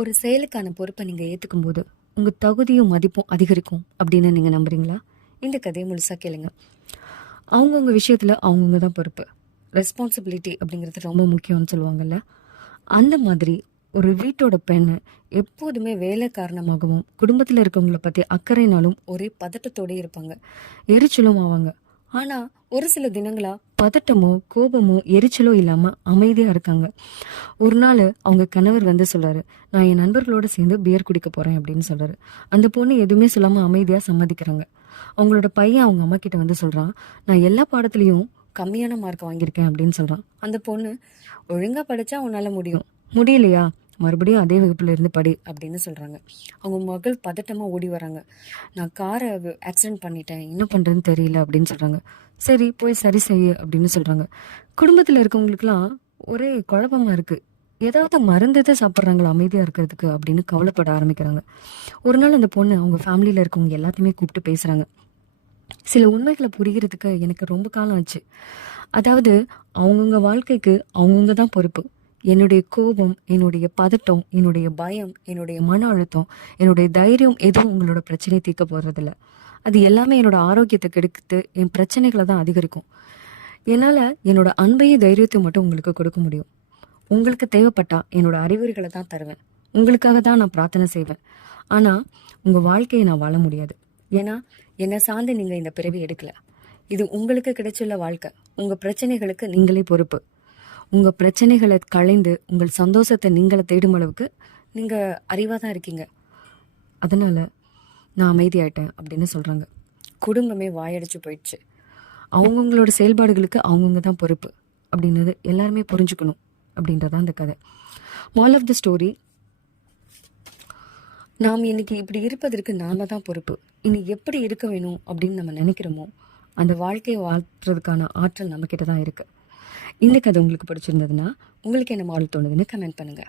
ஒரு செயலுக்கான பொறுப்பை நீங்கள் ஏற்றுக்கும் போது உங்கள் தகுதியும் மதிப்பும் அதிகரிக்கும் அப்படின்னு நீங்கள் நம்புறீங்களா? இந்த கதையை முழுசாக கேளுங்க. அவங்கவுங்க விஷயத்தில் அவங்கவுங்க தான் பொறுப்பு. ரெஸ்பான்சிபிலிட்டி அப்படிங்கிறது ரொம்ப முக்கியம்னு சொல்லுவாங்கல்ல. அந்த மாதிரி ஒரு வீட்டோட பெண்ணு எப்போதுமே வேலை காரணமாகவும் குடும்பத்தில் இருக்கவங்கள பற்றி அக்கறைனாலும் ஒரே பதட்டத்தோடு இருப்பாங்க, எரிச்சலும் ஆவாங்க. ஆனால் ஒரு சில தினங்களா பதட்டமோ கோபமோ எரிச்சலோ இல்லாமல் அமைதியாக இருக்காங்க. ஒரு நாள் அவங்க கணவர் வந்து சொல்றாரு, நான் என் நண்பர்களோட சேர்ந்து பியர் குடிக்க போறேன் அப்படின்னு சொல்றாரு. அந்த பொண்ணு எதுவுமே சொல்லாம அமைதியா சம்மதிக்கிறாங்க. அவங்களோட பையன் அவங்க அம்மா கிட்ட வந்து சொல்றான், நான் எல்லா பாடத்துலயும் கம்மியான மார்க் வாங்கியிருக்கேன் அப்படின்னு சொல்றான். அந்த பொண்ணு, ஒழுங்கா படிச்சா உன்னால முடியும், முடியலையா மறுபடியும் அதே வகுப்புல இருந்து படி அப்படின்னு சொல்றாங்க. அவங்க மகள் பதட்டமா ஓடி வராங்க. நான் காரை ஆக்சிடென்ட் பண்ணிட்டேன், என்ன பண்றதுன்னு தெரியல அப்படின்னு சொல்றாங்க. சரி போய் சரி செய்ய அப்படின்னு சொல்றாங்க. குடும்பத்துல இருக்கவங்களுக்குலாம் ஒரே குழப்பமா இருக்கு. ஏதாவது மருந்து தான் சாப்பிட்றாங்களா அமைதியா இருக்கிறதுக்கு அப்படின்னு கவலைப்பட ஆரம்பிக்கிறாங்க. ஒரு நாள் அந்த பொண்ணு அவங்க ஃபேமிலியில இருக்கவங்க எல்லாத்தையுமே கூப்பிட்டு பேசுறாங்க. சில உண்மைகளை புரிகிறதுக்கு எனக்கு ரொம்ப காலம் ஆச்சு. அதாவது அவங்கவுங்க வாழ்க்கைக்கு அவங்கவுங்க தான் பொறுப்பு. என்னுடைய கோபம், என்னுடைய பதட்டம், என்னுடைய பயம், என்னுடைய மன அழுத்தம், என்னுடைய தைரியம் எதுவும் உங்களோட பிரச்சனையை தீர்க்க போறதில்ல. அது எல்லாமே என்னோட ஆரோக்கியத்தை கெடுத்து என் பிரச்சனைகளை தான் அதிகரிக்கும். என்னால் என்னோட அன்பையும் தைரியத்தையும் மட்டும் உங்களுக்கு கொடுக்க முடியும். உங்களுக்கு தேவைப்பட்டா என்னோட அறிகுறிகளை தான் தருவேன். உங்களுக்காக தான் நான் பிரார்த்தனை செய்வேன். ஆனால் உங்கள் வாழ்க்கையை நான் வாழ முடியாது. ஏன்னா என்னை சார்ந்து நீங்கள் இந்த பிறவி எடுக்கல. இது உங்களுக்கு கிடைச்சுள்ள வாழ்க்கை. உங்கள் பிரச்சனைகளுக்கு நீங்களே பொறுப்பு. உங்கள் பிரச்சனைகளை களைந்து உங்கள் சந்தோஷத்தை நீங்களை தேடும் அளவுக்கு நீங்கள் அறிவாக தான் இருக்கீங்க. அதனால் நான் அமைதியாயிட்டேன் அப்படின்னு சொல்கிறாங்க. குடும்பமே வாயடிச்சு போயிடுச்சு. அவங்கவுங்களோட செயல்பாடுகளுக்கு அவங்கவுங்க தான் பொறுப்பு அப்படின்றது எல்லாருமே புரிஞ்சுக்கணும் அப்படின்றதான் அந்த கதை. மால் ஆஃப் த ஸ்டோரி, நாம் இன்னைக்கு இப்படி இருப்பதற்கு நாம தான் பொறுப்பு. இனி எப்படி இருக்க வேணும் அப்படின்னு நம்ம நினைக்கிறோமோ அந்த வாழ்க்கையை வாழ்றதுக்கான ஆற்றல் நம்மக்கிட்ட தான் இருக்கு. இந்த கதை உங்களுக்கு பிடிச்சிருந்ததுன்னா உங்களுக்கு என்ன மாடல் தோணுதுன்னு கமெண்ட் பண்ணுங்க.